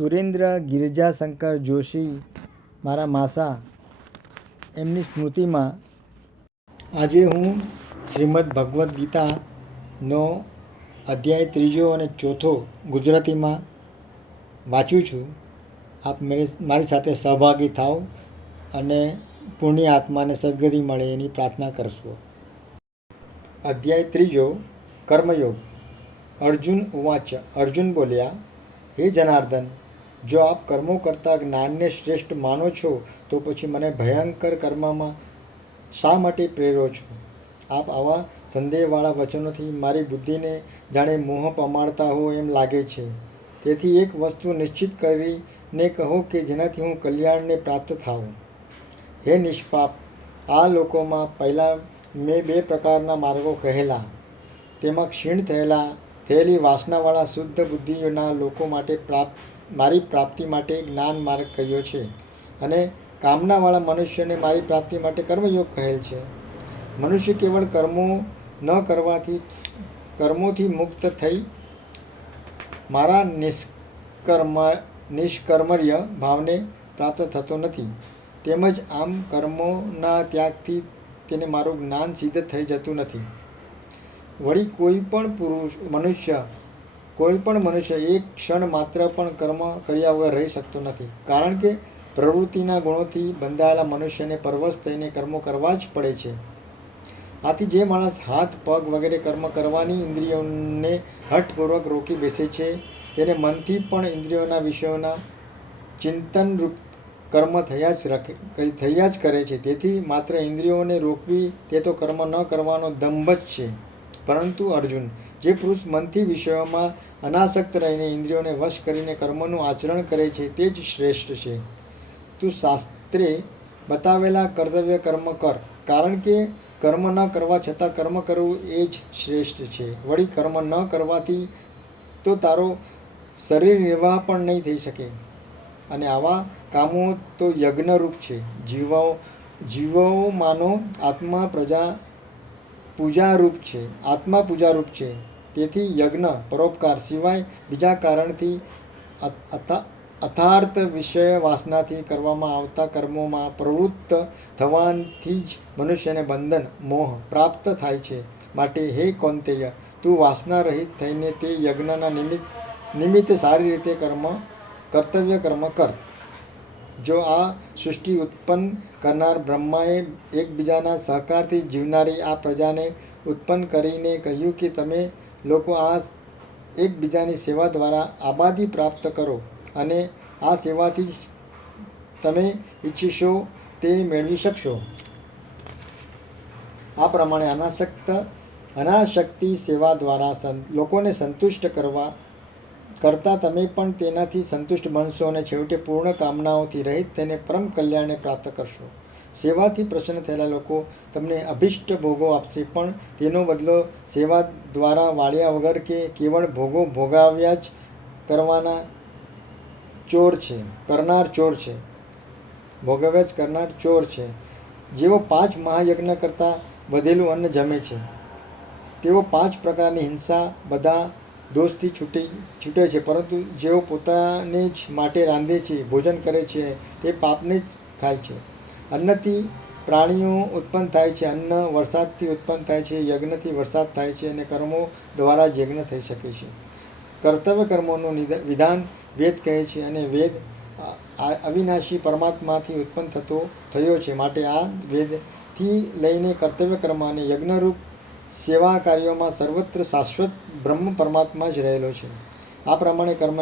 સુરેન્દ્ર ગિરિજાશંકર જોશી, મારા માસા, એમની સ્મૃતિમાં આજે હું શ્રીમદ ભગવદ્ ગીતાનો અધ્યાય ત્રીજો અને ચોથો ગુજરાતીમાં વાંચું છું. આપ મેરે સાથે સહભાગી થાવ અને પુણ્ય આત્માને સદગતિ મળે એની પ્રાર્થના કરશો. અધ્યાય ત્રીજો, કર્મયોગ. અર્જુન ઉવાચ. અર્જુન બોલ્યા, હે જનાર્દન જો આપ કર્મો કરતાં જ્ઞાનને શ્રેષ્ઠ માનો છો, તો પછી મને ભયંકર કર્મમાં શા માટે પ્રેરો છો? આપ આવા સંદેહવાળા વચનોથી મારી બુદ્ધિને જાણે મોહ પમાડતા હો એમ લાગે છે. તેથી એક વસ્તુ નિશ્ચિત કરીને કહો કે જેનાથી હું કલ્યાણને પ્રાપ્ત થાઉં. હે નિષ્પાપ, આ લોકોમાં પહેલાં મેં બે પ્રકારના માર્ગો કહેલા. તેમાં ક્ષીણ થયેલા, થયેલી વાસનાવાળા શુદ્ધ બુદ્ધિઓના લોકો માટે પ્રાપ્ત મારી પ્રાપ્તિ માટે જ્ઞાન માર્ગ કહ્યો છે અને કામનાવાળા મનુષ્યને મારી પ્રાપ્તિ માટે કર્મયોગ કહેલ છે. મનુષ્ય કેવળ કર્મો ન કરવાથી, કર્મોથી મુક્ત થઈ મારા નિષ્કર્મ, નિષ્કર્મર્ય ભાવને પ્રાપ્ત થતો નથી. તેમજ આમ કર્મોના ત્યાગથી તેને મારું જ્ઞાન સિદ્ધ થઈ જતું નથી. વળી કોઈ પણ પુરુષ, મનુષ્ય કોઈ પણ મનુષ્ય એક ક્ષણ માત્ર પણ કર્મ કર્યા વગર રહી શકતો નથી. કારણ કે પ્રવૃત્તિના ગુણોથી બંધાયેલા મનુષ્યને પરવશ થઈને કર્મો કરવા જ પડે છે. આથી જે માણસ હાથ, પગ વગેરે કર્મ કરવાની ઇન્દ્રિયોને હઠપૂર્વક રોકી બેસે છે, તેને મનથી પણ ઇન્દ્રિયોના વિષયોના ચિંતનરૂપ કર્મ થયા જ રખે, થયા જ કરે છે. તેથી માત્ર ઇન્દ્રિયોને રોકવી તે તો કર્મ ન કરવાનો દંભ જ છે. પરંતુ અર્જુન, જે પુરુષ મનથી વિષયોમાં અનાસક્ત રહીને ઇન્દ્રિયોને વશ કરીને કર્મનું આચરણ કરે છે તે જ શ્રેષ્ઠ છે. તું શાસ્ત્રે બતાવેલા કર્તવ્ય કર્મ કર, કારણ કે કર્મ ન કરવા છતાં કર્મ કરવું એ જ શ્રેષ્ઠ છે. વળી કર્મ ન કરવાથી તો તારો શરીર નિર્વાહ પણ નહીં થઈ શકે. અને આવા કામો તો યજ્ઞરૂપ છે. જીવો જીવોમાંનો આત્મા પ્રજા પૂજારૂપ છે, આત્મા પૂજારૂપ છે. તેથી યજ્ઞ, પરોપકાર સિવાય બીજા કારણથી અથા- અથાર્થ વિષય વાસનાથી કરવામાં આવતા કર્મોમાં પ્રવૃત્ત થવાથી જ મનુષ્યને બંધન, મોહ પ્રાપ્ત થાય છે. માટે હે કૌંતેય, તું વાસના રહિત થઈને તે યજ્ઞના નિમિત્ત, નિમિત્તે સારી રીતે કર્મ, કર્તવ્ય કર્મ કર. જો આ સૃષ્ટિ ઉત્પન્ન કરનાર બ્રહ્માએ એકબીજાના સહકારથી જીવનારી આ પ્રજાને ઉત્પન્ન કરીને કહ્યું કે તમે લોકો આ એકબીજાની સેવા દ્વારા આબાદી પ્રાપ્ત કરો અને આ સેવાથી તમે ઈચ્છીશો તે મેળવી શકશો. આ પ્રમાણે અનાસક્ત અનાશક્તિ સેવા દ્વારા લોકોને સંતુષ્ટ કરવા કરતાં તમે પણ તેનાથી સંતુષ્ટ બનશો અને છેવટે પૂર્ણ કામનાઓથી રહિત તેને પરમ કલ્યાણને પ્રાપ્ત કરશો. સેવાથી પ્રસન્ન થયેલા લોકો તમને અભિષ્ટ ભોગો આપશે, પણ તેનો બદલો સેવા દ્વારા વાળ્યા વગર કે કેવળ ભોગો ભોગાવ્યા જ કરવાના ચોર છે. કરનાર ચોર છે. ભોગવ્યા જ કરનાર ચોર છે. જેઓ પાંચ મહાયજ્ઞ કરતાં વધેલું અન્ન જમે છે. તેઓ પાંચ પ્રકારની હિંસા, બધા દોષથી છૂટી, છૂટે છે. પરંતુ જેઓ પોતાને જ માટે રાંધે છે, ભોજન કરે છે, તે પાપને જ ખાય છે. અન્નથી પ્રાણીઓ ઉત્પન્ન થાય છે. અન્ન વરસાદથી ઉત્પન્ન થાય છે, યજ્ઞથી વરસાદ થાય છે અને કર્મો દ્વારા યજ્ઞ થઈ શકે છે. કર્તવ્ય કર્મોનું વિધાન વેદ કહે છે અને વેદ અવિનાશી પરમાત્માથી ઉત્પન્ન થતો, થયો છે. માટે આ વેદથી લઈને કર્તવ્ય કર્મ અને યજ્ઞરૂપ સેવા કાર્યોમાં સર્વત્ર શાશ્વત બ્રહ્મ પરમાત્મા જ રહેલો છે. આ પ્રમાણે કર્મ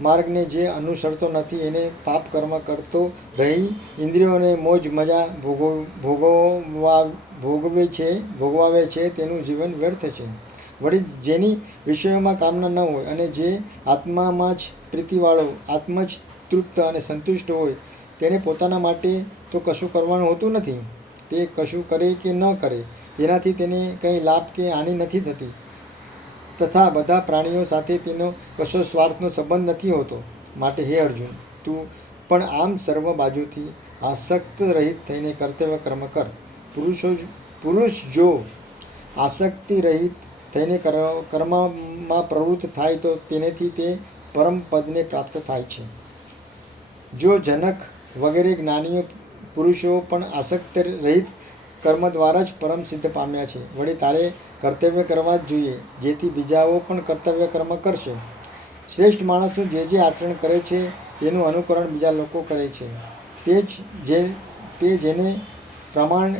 માર્ગને જે અનુસરતો નથી એને પાપ કર્મ કરતો રહી ઇન્દ્રિયોને મોજ મજા ભોગવ, ભોગવવા, ભોગવે છે, ભોગવાવે છે તેનું જીવન વ્યર્થ છે. વળી જેની વિષયોમાં કામના ન હોય અને જે આત્મામાં જ પ્રીતિવાળો, આત્મા જ તૃપ્ત અને સંતુષ્ટ હોય તેને પોતાના માટે તો કશું કરવાનું હોતું નથી. તે કશું કરે કે ન કરે તેનાથી તેને કંઈ લાભ કે હાનિ નથી થતી. તથા બધા પ્રાણીઓ સાથે તેનો કશો સ્વાર્થનો સંબંધ નથી હોતો. માટે હે અર્જુન, તું પણ આમ સર્વ બાજુથી આસક્ત રહિત થઈને કર્તવ્ય કર્મ કર. પુરુષો પુરુષ જો આસક્તિ રહિત થઈને કર- કર્મમાં પ્રવૃત્ત થાય તો તેનેથી તે પરમ પદને પ્રાપ્ત થાય છે. જો જનક વગેરે જ્ઞાનીઓ પુરુષો પણ આસક્ત રહિત કર્મ દ્વારા જ પરમ સિદ્ધ પામ્યા છે. વળી તારે કર્તવ્ય કરવા જ જોઈએ, જેથી બીજાઓ પણ કર્તવ્ય કર્મ કરશે. શ્રેષ્ઠ માણસો જે જે આચરણ કરે છે, તેનું અનુકરણ બીજા લોકો કરે છે. તે જ જે, તે જેને પ્રમાણ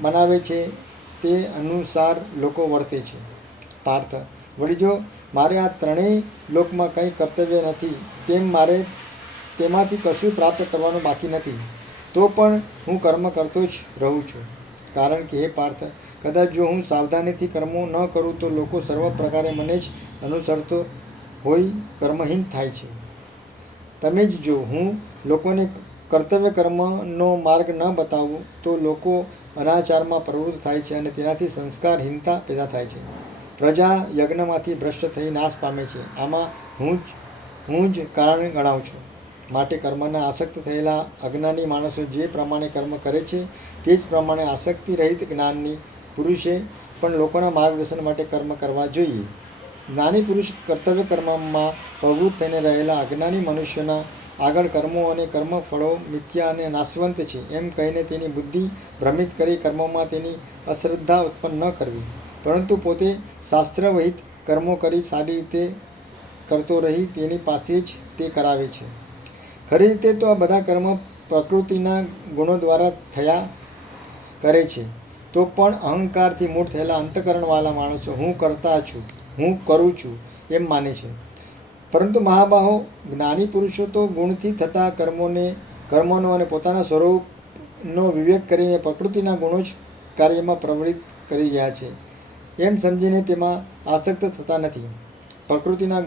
બનાવે છે, તે અનુસાર લોકો વર્તે છે. પાર્થ, વળી જો મારે આ ત્રણેય લોકમાં કંઈ કર્તવ્ય નથી, તેમ મારે તેમાંથી કશું પ્રાપ્ત કરવાનું બાકી નથી, તો પણ હું કર્મ કરતો જ રહું છું. કારણ કે હે પાર્થ, કદાચ જો હું સાવધાનીથી કર્મો ન કરું તો લોકો સર્વ પ્રકારે મને જ અનુસરતો હોઈ કર્મહીન થાય છે. તમે જ જો હું લોકોને કર્તવ્ય કર્મનો માર્ગ ન બતાવું તો લોકો અનાચારમાં પ્રવૃત્ત થાય છે અને તેનાથી સંસ્કારહીનતા પેદા થાય છે. પ્રજા યજ્ઞમાંથી ભ્રષ્ટ થઈ નાશ પામે છે. આમાં હું જ હું જ કારણ ગણાવું છું. માટે કર્મના આસક્ત થયેલા અજ્ઞાની માણસો જે પ્રમાણે કર્મ કરે છે, તે જ પ્રમાણે આસક્તિ રહિત જ્ઞાનની પુરુષે પણ લોકોના માર્ગદર્શન માટે કર્મ કરવા જોઈએ. જ્ઞાની પુરુષ કર્તવ્ય કર્મમાં પ્રવૃત્ત થઈને રહેલા અજ્ઞાની મનુષ્યોના આગળ કર્મો અને કર્મફળો મિથ્યા અને નાશવંત છે, એમ કહીને તેની બુદ્ધિ ભ્રમિત કરી કર્મોમાં તેની અશ્રદ્ધા ઉત્પન્ન ન કરવી. પરંતુ પોતે શાસ્ત્રવહિત કર્મો કરી સારી રીતે કરતો રહી તેની પાસે જ તે કરાવે છે. ખરી રીતે તો આ બધા કર્મ પ્રકૃતિના ગુણો દ્વારા થયા કરે છે. તો પણ અહંકારથી મૂળ થયેલા અંતકરણવાળા માણસો હું કરતા છું, હું કરું છું એમ માને છે. પરંતુ મહાબાહો જ્ઞાની પુરુષો તો ગુણથી થતા કર્મોને, કર્મોનો અને પોતાના સ્વરૂપનો વિવેક કરીને પ્રકૃતિના ગુણો જ કાર્યમાં પ્રવૃત્ત કરી રહ્યા છે. એમ સમજીને તેમાં આસક્ત થતા નથી. પ્રકૃતિના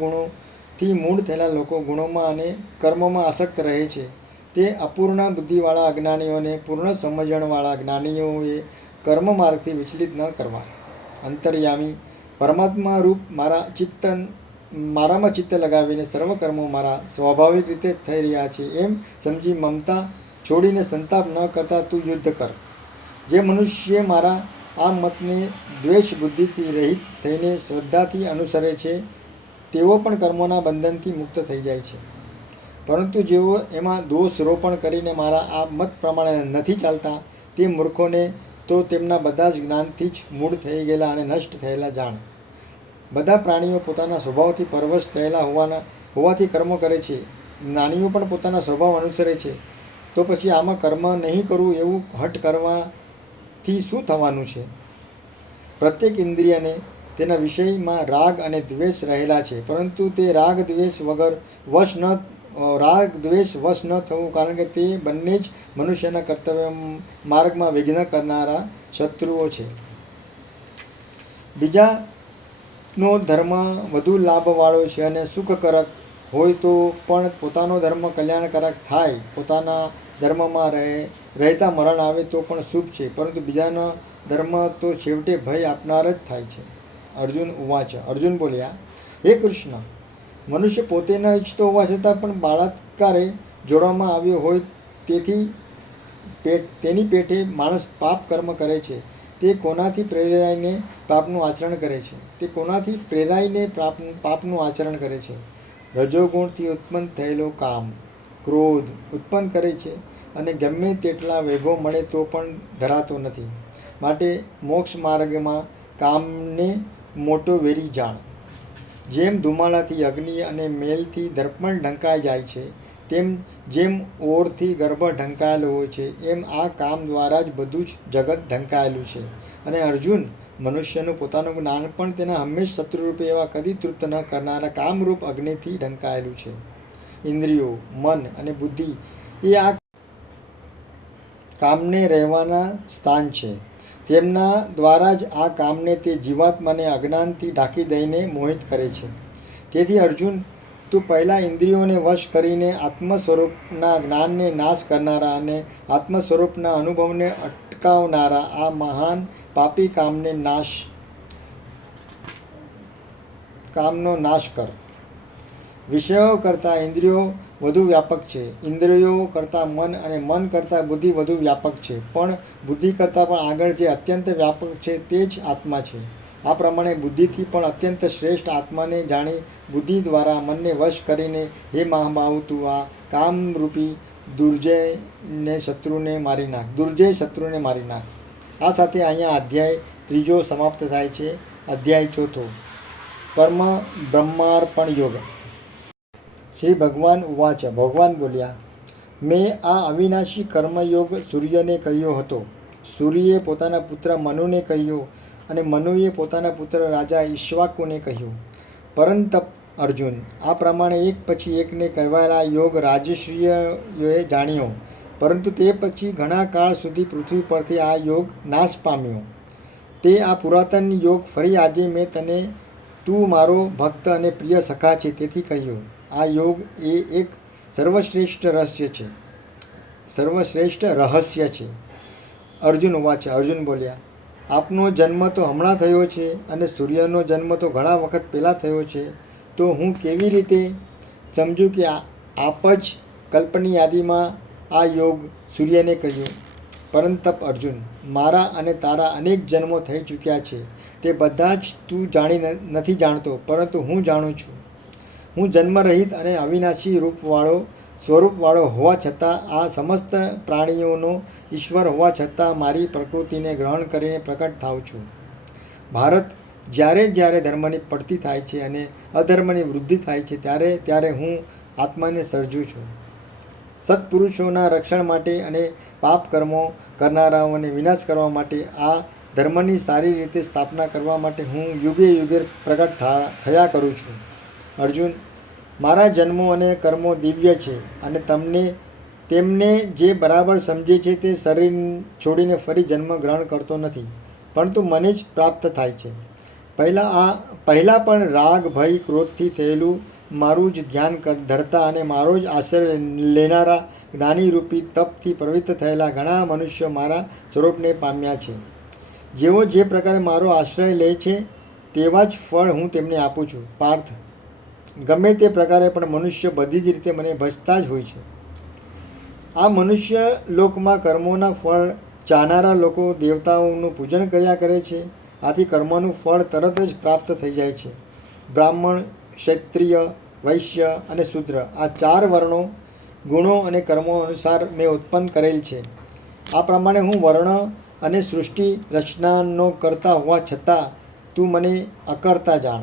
ગુણોથી મૂળ થયેલા લોકો ગુણોમાં અને કર્મોમાં આસક્ત રહે છે. તે અપૂર્ણ બુદ્ધિવાળા અજ્ઞાનીઓને પૂર્ણ સમજણવાળા જ્ઞાનીઓએ કર્મ માર્ગથી વિચલિત ન કરવા. અંતર્યામી, પરમાત્મા રૂપ મારા ચિત્ત મારામાં ચિત્ત લગાવીને સર્વ કર્મો મારા સ્વાભાવિક રીતે થઈ રહ્યા છે એમ સમજી મમતા છોડીને સંતાપ ન કરતા તું યુદ્ધ કર. જે મનુષ્ય મારા આ મતને દ્વેષ બુદ્ધિથી રહિત થઈને શ્રદ્ધાથી અનુસરે છે તેઓ પણ કર્મોના બંધનથી મુક્ત થઈ જાય છે. પરંતુ જેઓ એમાં દોષ રોપણ કરીને મારા આ મત પ્રમાણે નથી ચાલતા, તે મૂર્ખોને તો તેમના બધા જ જ્ઞાનથી જ મૂળ થઈ ગયેલા અને નષ્ટ થયેલા જાણ. બધા પ્રાણીઓ પોતાના સ્વભાવથી પરવશ થયેલા હોવાના, હોવાથી કર્મો કરે છે. જ્ઞાનીઓ પણ પોતાના સ્વભાવ અનુસરે છે. તો પછી આમાં કર્મ નહીં કરવું એવું હટ કરવાથી શું થવાનું છે? પ્રત્યેક ઇન્દ્રિયને તેના વિષયમાં રાગ અને દ્વેષ રહેલા છે. પરંતુ તે રાગ દ્વેષ વગર વશ ન રાગ દ્વેષ વશ ન થવું કારણ કે તે બંને જ મનુષ્યના કર્તવ્ય માર્ગમાં વિઘ્ન કરનારા શત્રુઓ છે. બીજાનો ધર્મ વધુ લાભવાળો છે અને સુખકારક હોય તો પણ પોતાનો ધર્મ કલ્યાણકારક થાય. પોતાના ધર્મમાં રહે, રહેતા મરણ આવે તો પણ શુભ છે. પરંતુ બીજાનો ધર્મ તો છેવટે ભય આપનાર જ થાય છે. અર્જુન ઉવાચ અર્જુન બોલ્યા, હે કૃષ્ણ, મનુષ્ય પોતે ન ઈચ્છતો હોવા છતાં પણ બાળાત્કારે જોડવામાં આવ્યો હોય તેથી પેટ તેની પેટે માણસ પાપ કર્મ કરે છે. તે કોનાથી પ્રેરાઈને પાપનું આચરણ કરે છે? તે કોનાથી પ્રેરાઈને પાપ પાપનું આચરણ કરે છે? રજોગુણથી ઉત્પન્ન થયેલો કામ, ક્રોધ ઉત્પન્ન કરે છે અને ગમે તેટલા વેગો મળે તો પણ ધરાતો નથી. માટે મોક્ષ માર્ગમાં કામને મોટો વેરી જાણ જેમ ધુમાડાથી અગ્નિ અને મેલથી દર્પણ ઢંકાઈ જાય છે, તેમ જેમ ઓરથી ગર્ભ ઢંકાયેલો હોય છે, એમ આ કામ દ્વારા જ બધું જ જગત ઢંકાયેલું છે. અને અર્જુન મનુષ્યનું પોતાનું જ્ઞાન પણ તેના હંમેશ શત્રુરૂપે એવા કદી તૃપ્ત ન કરનારા કામરૂપ અગ્નિથી ઢંકાયેલું છે. ઇન્દ્રિયો, મન અને બુદ્ધિ એ આ કામને રહેવાના સ્થાન છે. તેમના દ્વારા જ આ કામને તે જીવાત્માને અજ્ઞાનથી ઢાંકી દઈને મોહિત કરે છે. તેથી અર્જુન, તું પહેલાં ઇન્દ્રિયોને વશ કરીને આત્મ સ્વરૂપના જ્ઞાનને નાશ કરનારા અને આત્મ સ્વરૂપના અનુભવને અટકાવનારા આ મહાન પાપી કામને નાશ, કામનો નાશ કર. વિષયો કરતાં ઇન્દ્રિયો વધુ વ્યાપક છે. ઇન્દ્રિયો કરતાં મન અને મન કરતાં બુદ્ધિ વધુ વ્યાપક છે. પણ બુદ્ધિ કરતાં પણ આગળ જે અત્યંત વ્યાપક છે તે જ આત્મા છે. આ પ્રમાણે બુદ્ધિથી પણ અત્યંત શ્રેષ્ઠ આત્માને જાણી બુદ્ધિ દ્વારા મનને વશ કરીને, હે મહાબાહુ તું આ કામરૂપી દુર્જયને શત્રુને મારી નાખ, દુર્જય શત્રુને મારી નાખ. આ સાથે અહીંયા અધ્યાય ત્રીજો સમાપ્ત થાય છે. અધ્યાય ચોથો. કર્મ બ્રહ્માર્પણ યોગ. શ્રી ભગવાન ઉવાચ ભગવાન બોલ્યા, મેં આ અવિનાશી કર્મયોગ સૂર્યને કહ્યો હતો. સૂર્યે પોતાના પુત્ર મનુને કહ્યો અને મનુએ પોતાના પુત્ર રાજા ઈશ્વાકુને કહ્યું. પરંતપ અર્જુન, આ પ્રમાણે એક પછી એકને કહેવાયેલા યોગ રાજશ્રીયોએ જાણ્યો. પરંતુ તે પછી ઘણા કાળ સુધી પૃથ્વી પરથી આ યોગ નાશ પામ્યો. તે આ પુરાતન યોગ ફરી આજે મેં તને તું મારો ભક્ત અને પ્રિય સખા છે તેથી કહ્યું. આ યોગ એ એક સર્વશ્રેષ્ઠ રહસ્ય છે. સર્વશ્રેષ્ઠ રહસ્ય છે. અર્જુન વાંચે, અર્જુન બોલ્યા, આપનો જન્મ તો હમણાં થયો છે અને સૂર્યનો જન્મ તો ઘણા વખત પહેલાં થયો છે. તો હું કેવી રીતે સમજું કે આપ જ કલ્પની યાદીમાં આ યોગ સૂર્યને કહ્યું? પરંતપ અર્જુન, મારા અને તારા અનેક જન્મો થઈ ચૂક્યા છે. તે બધા જ તું જાણી નથી જાણતો, પરંતુ હું જાણું છું. હું જન્મરહિત અને અવિનાશી રૂપવાળો, સ્વરૂપવાળો હોવા છતાં, આ સમસ્ત પ્રાણીઓનો ઈશ્વર હોવા છતાં મારી પ્રકૃતિને ગ્રહણ કરીને પ્રકટ થાઉં છું. ભારત જ્યારે જ્યારે ધર્મની પડતી થાય છે અને અધર્મની વૃદ્ધિ થાય છે ત્યારે ત્યારે હું આત્માને સર્જું છું. સત્પુરુષોના રક્ષણ માટે અને પાપ કર્મો કરનારાઓને વિનાશ કરવા માટે, આ ધર્મની સારી રીતે સ્થાપના કરવા માટે હું યુગે યુગે પ્રગટ થયા કરું છું. અર્જુન, મારા જન્મો અને કર્મો દિવ્ય છે અને તમને, તેમને જે બરાબર સમજે છે તે શરીર છોડીને ફરી જન્મ ગ્રહણ કરતો નથી, પરંતુ મને જ પ્રાપ્ત થાય છે. પહેલાં આ, પહેલાં પણ રાગ, ભય, ક્રોધથી થયેલું મારું જ ધ્યાન ધરતા અને મારો જ આશ્રય લેનારા જ્ઞાનીરૂપી તપથી પ્રવૃત્ત થયેલા ઘણા મનુષ્યો મારા સ્વરૂપને પામ્યા છે. જેઓ જે પ્રકારે મારો આશ્રય લે છે, તેવા જ ફળ હું તેમને આપું છું. પાર્થ ગમે તે પ્રકારે પણ મનુષ્ય બધી જ રીતે મને ભજતા જ હોય છે. આ મનુષ્ય લોકમાં કર્મોના ફળ ચાહનારા લોકો દેવતાઓનું પૂજન કર્યા કરે છે. આથી કર્મનું ફળ તરત જ પ્રાપ્ત થઈ જાય છે. બ્રાહ્મણ, ક્ષત્રિય, વૈશ્ય અને શૂદ્ર આ ચાર વર્ણો, ગુણો અને કર્મો અનુસાર મેં ઉત્પન્ન કરેલ છે. આ પ્રમાણે હું વર્ણ અને સૃષ્ટિ રચનાનો કરતા હોવા છતાં તું મને અકર્તા જાણ.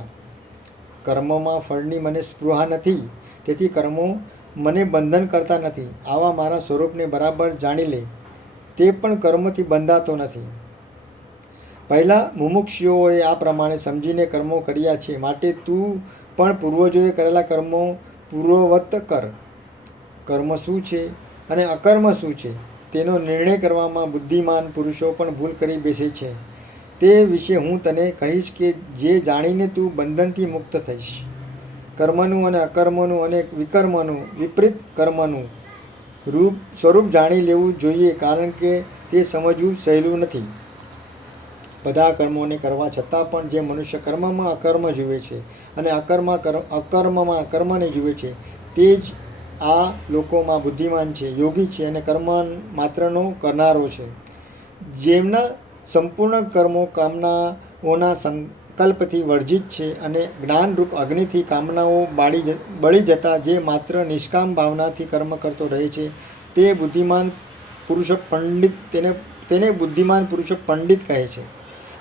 કર્મમાં ફળની મને સ્પૃહા નથી, તેથી કર્મો મને બંધન કરતા નથી. આવા મારા સ્વરૂપને બરાબર જાણી લે, તે પણ કર્મથી બંધાતો નથી. પહેલાં મુમુક્ષીઓએ આ પ્રમાણે સમજીને કર્મો કર્યા છે. માટે તું પણ પૂર્વજોએ કરેલા કર્મો પૂર્વવત કર. કર્મ શું છે અને અકર્મ શું છે? તેનો નિર્ણય કરવામાં બુદ્ધિમાન પુરુષો પણ ભૂલ કરી બેસે છે. તે વિશે હું તને કહીશ કે જે જાણીને તું બંધનથી મુક્ત થઈશ. કર્મનું અને અકર્મનું અને વિકર્મનું, વિપરીત કર્મનું રૂપ, સ્વરૂપ જાણી લેવું જોઈએ કારણ કે તે સમજવું સહેલું નથી. બધા કર્મોને કરવા છતાં પણ જે મનુષ્ય કર્મમાં અકર્મ જુએ છે અને અકર્મ કર્મ અકર્મમાં કર્મને જુએ છે, તે જ આ લોકોમાં બુદ્ધિમાન છે, યોગી છે અને કર્મ માત્રનો કરનારો છે. જેમના સંપૂર્ણ કર્મો કામનાઓના સંકલ્પથી વર્જિત છે અને જ્ઞાનરૂપ અગ્નિથી કામનાઓ બાળી બળી જતા જે માત્ર નિષ્કામ ભાવનાથી કર્મ કરતો રહે છે, તે બુદ્ધિમાન પુરુષો પંડિત તેને તેને બુદ્ધિમાન પુરુષો પંડિત કહે છે.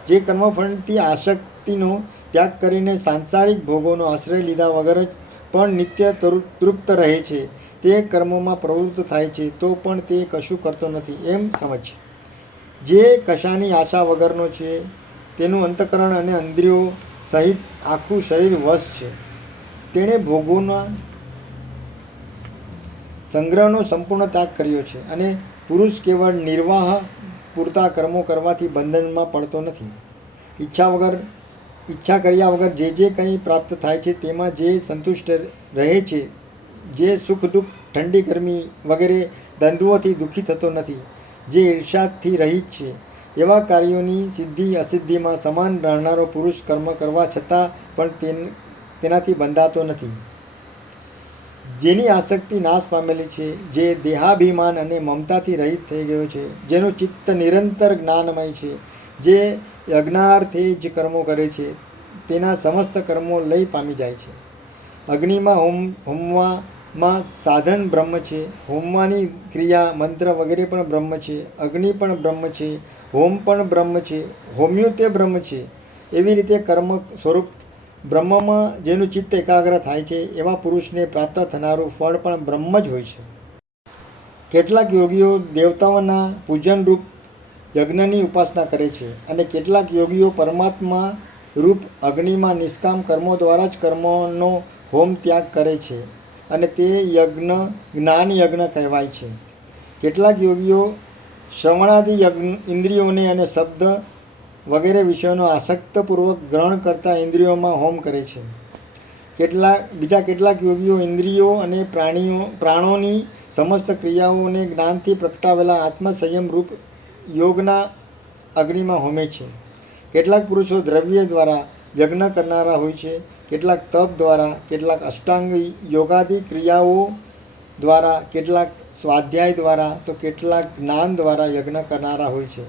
જે કર્મફળથી આસક્તિનો ત્યાગ કરીને સાંસારિક ભોગોનો આશ્રય લીધા વગર જ પણ નિત્ય તૃપ્ત રહે છે, તે કર્મોમાં પ્રવૃત્ત થાય છે, તો પણ તે કશું કરતો નથી, એમ સમજ જે કશાની આશા વગરનો છે, તેનું અંતકરણ અને અંદ્રિયો સહિત આખું શરીર વશ છે. તેણે ભોગોના સંગ્રહનો સંપૂર્ણ ત્યાગ કર્યો છે અને પુરુષ કેવળ નિર્વાહ પૂરતા કર્મો કરવાથી બંધનમાં પડતો નથી. ઈચ્છા વગર, ઈચ્છા કર્યા વગર જે જે કંઈ પ્રાપ્ત થાય છે તેમાં જે સંતુષ્ટ રહે છે, જે સુખ દુઃખ, ઠંડી ગરમી વગેરે દ્વંદ્વોથી દુઃખી થતો નથી જે ઈર્ષાદથી રહિત છે. એવા કાર્યોની સિદ્ધિ અસિદ્ધિમાં સમાન રહેનારો પુરુષ કર્મ કરવા છતાં પણ તેન, તેનાથી બંધાતો નથી. જેની આસક્તિ નાશ પામેલી છે, જે દેહાભિમાન અને મમતાથી રહિત થઈ ગયો છે, જેનું ચિત્ત નિરંતર જ્ઞાનમય છે, જે અજ્ઞાર્થે જ કર્મો કરે છે, તેના સમસ્ત કર્મો લઈ પામી જાય છે. અગ્નિમાં હોમ હોમવામાં સાધન બ્રહ્મ છે, હોમવાની ક્રિયા મંત્ર વગેરે પણ બ્રહ્મ છે, અગ્નિ પણ બ્રહ્મ છે, હોમ પણ બ્રહ્મ છે, હોમ્યું તે બ્રહ્મ છે. એવી રીતે કર્મ સ્વરૂપ બ્રહ્મમાં જેનું ચિત્ત એકાગ્ર થાય છે, એવા પુરુષને પ્રાપ્ત થનારું ફળ પણ બ્રહ્મ જ હોય છે. કેટલાક યોગીઓ દેવતાઓના પૂજન રૂપ યજ્ઞની ઉપાસના કરે છે અને કેટલાક યોગીઓ પરમાત્મા રૂપ અગ્નિમાં નિષ્કામ કર્મો દ્વારા જ કર્મોનો હોમ ત્યાગ કરે છે. અને તે યજ્ઞ, જ્ઞાન યજ્ઞ કહેવાય છે. કેટલાક યોગીઓ શ્રવણાદિ યજ્ઞ, ઇન્દ્રિયોને અને શબ્દ વગેરે વિષયોનો આસક્તપૂર્વક ગ્રહણ કરતા ઇન્દ્રિયોમાં હોમ કરે છે. કેટલાક બીજા કેટલાક યોગીઓ ઇન્દ્રિયો અને પ્રાણીઓ, પ્રાણોની સમસ્ત ક્રિયાઓને જ્ઞાનથી પ્રગટાવેલા આત્મસંયમરૂપ યોગના અગ્નિમાં હોમે છે. કેટલાક પુરુષો દ્રવ્ય દ્વારા યજ્ઞ કરનારા હોય છે. કેટલાક તપ દ્વારા, કેટલાક અષ્ટાંગ યોગાદિ ક્રિયાઓ દ્વારા, કેટલાક સ્વાધ્યાય દ્વારા, તો કેટલાક જ્ઞાન દ્વારા યજ્ઞ કરનારા હોય છે.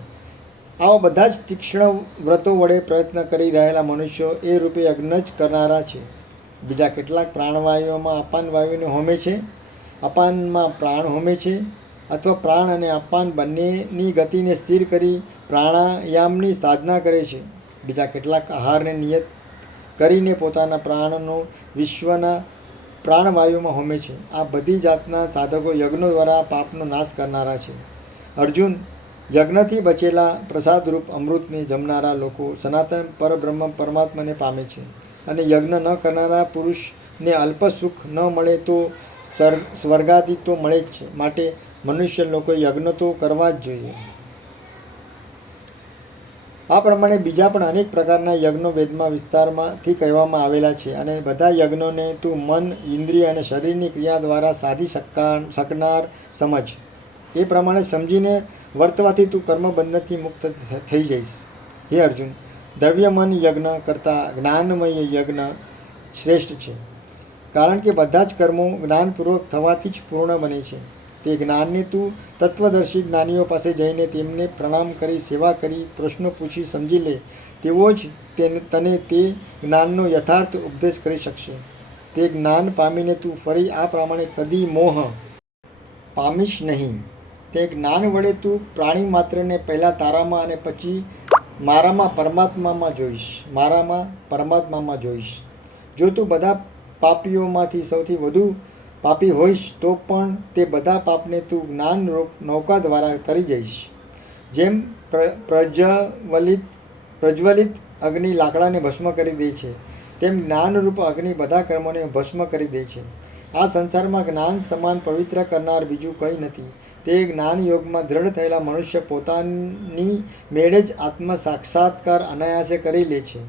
આવા બધા જ તીક્ષ્ણ વ્રતો વડે પ્રયત્ન કરી રહેલા મનુષ્યો એ રૂપે યજ્ઞ જ કરનારા છે. બીજા કેટલાક પ્રાણવાયુઓમાં અપાન વાયુને હોમે છે, અપાનમાં પ્રાણ હોમે છે, અથવા પ્રાણ અને અપાન બંનેની ગતિને સ્થિર કરી પ્રાણાયામની સાધના કરે છે. બીજા કેટલાક આહારને નિયત કરીને પોતાના પ્રાણનો વિશ્વના પ્રાણવાયુમાં હોમે છે. આ બધી જાતના સાધકો યજ્ઞો દ્વારા પાપનો નાશ કરનારા છે. અર્જુન યજ્ઞથી બચેલા પ્રસાદરૂપ અમૃતને જમનારા લોકો સનાતન પરબ્રહ્મ પરમાત્માને પામે છે અને યજ્ઞ ન કરનારા પુરુષને અલ્પ સુખ ન મળે તો સ્વર્ગ સ્વર્ગાદિ તો મળે જ છે. માટે મનુષ્ય લોકો યજ્ઞ તો કરવા જ જોઈએ. આ પ્રમાણે બીજા પણ અનેક પ્રકારના યજ્ઞો વેદમાં વિસ્તારમાંથી કહેવામાં આવેલા છે અને બધા યજ્ઞોને તું મન, ઇન્દ્રિય અને શરીરની ક્રિયા દ્વારા સાધી શકા શકનાર સમજ. એ પ્રમાણે સમજીને વર્તવાથી તું કર્મબંધનથી મુક્ત થઈ જઈશ. હે અર્જુન દ્રવ્યમન યજ્ઞ કરતાં જ્ઞાનમય યજ્ઞ શ્રેષ્ઠ છે. કારણ કે બધા જ કર્મો જ્ઞાનપૂર્વક થવાથી જ પૂર્ણ બને છે. તે જ્ઞાનને તું તત્વદર્શી જ્ઞાનીઓ પાસે જઈને તેમને પ્રણામ કરી, સેવા કરી, પ્રશ્નો પૂછી, સમજી લે. તેવો જ તેને તે જ્ઞાનનો યથાર્થ ઉપદેશ કરી શકશે. તે જ્ઞાન પામીને તું ફરી આ પ્રમાણે કદી મોહ પામીશ નહીં. તે જ્ઞાન વડે તું પ્રાણી માત્રને પહેલાં તારામાં અને પછી મારામાં પરમાત્મામાં જોઈશ. મારામાં પરમાત્મામાં જોઈશ. જો તું બધા પાપીઓમાંથી સૌથી વધુ પાપી હોઈશ તો પણ તે બધા પાપને તું જ્ઞાન નૌકા દ્વારા તરી જઈશ. જેમ પ્ર, પ્રજ્વલિત પ્રજ્વલિત અગ્નિ લાકડાને ભસ્મ કરી દે છે, તેમ જ્ઞાનરૂપ અગ્નિ બધા કર્મોને ભસ્મ કરી દે છે. આ સંસારમાં જ્ઞાન સમાન પવિત્ર કરનાર બીજું કંઈ નથી. તે જ્ઞાન યોગમાં દ્રઢ થયેલા મનુષ્ય પોતાની મેળે જ આત્મ સાક્ષાત્કાર અનાયાસે કરી લે છે.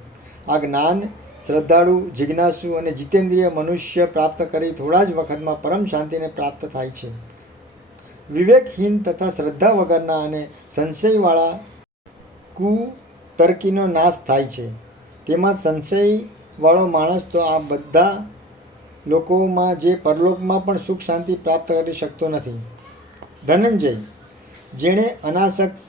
આ જ્ઞાન શ્રદ્ધાળુ, જિજ્ઞાસુ અને જીતેન્દ્રિય મનુષ્ય પ્રાપ્ત કરી થોડા જ વખતમાં પરમ શાંતિને પ્રાપ્ત થાય છે. વિવેકહીન તથા શ્રદ્ધા વગરના અને સંશયવાળા કુતર્કીનો નાશ થાય છે. તેમાં સંશયવાળો માણસ તો આ બધા લોકોમાં જે પરલોકમાં પણ સુખ શાંતિ પ્રાપ્ત કરી શકતો નથી. ધનંજય, જેણે અનાસક્તિ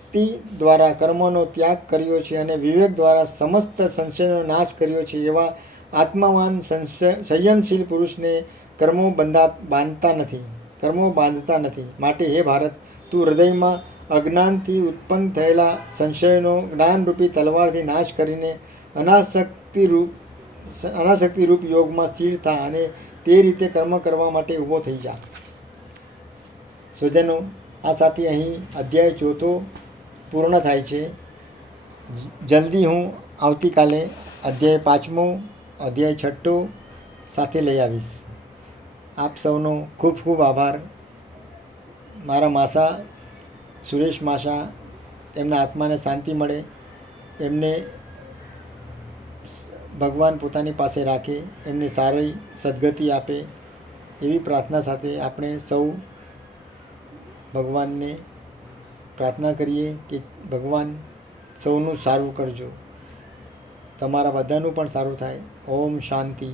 દ્વારા કર્મોનો ત્યાગ કર્યો છે અને વિવેક દ્વારા સમસ્ત સંશયનો નાશ કર્યો છે એવા આત્માવાન સંશય, સંયમશીલ પુરુષને કર્મો બંધા, બાંધતા નથી, કર્મો બાંધતા નથી. માટે હે ભારત, તું હૃદયમાં અજ્ઞાનથી ઉત્પન્ન થયેલા સંશયનો જ્ઞાનરૂપી તલવારથી નાશ કરીને અનાસક્તિ રૂપ અનાસક્તિ રૂપ યોગમાં સ્થિર થા અને તે રીતે કર્મ કરવા માટે ઊભો થઈ જા. સ્વજનો, આ સાથે અહીં અધ્યાય ચોથો પૂર્ણ થાય છે. જલ્દી હું આવતીકાલે અધ્યાય પાંચમો, અધ્યાય છઠ્ઠો સાથે લઈ આવીશ. આપ સૌનો ખૂબ ખૂબ આભાર. મારા માસા સુરેશ માસા એમના આત્માને શાંતિ મળે, એમને ભગવાન પોતાની પાસે રાખે, એમને સારી સદગતિ આપે. એવી પ્રાર્થના સાથે આપણે સૌ ભગવાનને પ્રાર્થના કરીએ કે ભગવાન સૌનું સારું કરજો. તમારા બધાનું પણ સારું થાય. ઓમ શાંતિ.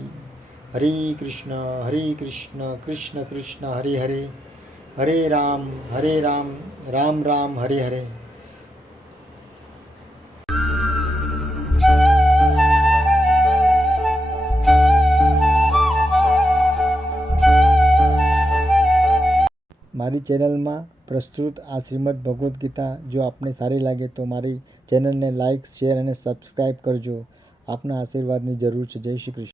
હરે કૃષ્ણ હરે કૃષ્ણ કૃષ્ણ કૃષ્ણ, હરે હરે. હરે રામ હરે રામ રામ રામ, હરે હરે. મારી ચેનલમાં પ્રસ્તુત આ શ્રીમદ ભગવદ્ ગીતા જો આપને સારી લાગે તો મારી ચેનલને લાઇક, શેર અને સબસ્ક્રાઈબ કરજો. આપના આશીર્વાદની જરૂર છે. જય શ્રી કૃષ્ણ.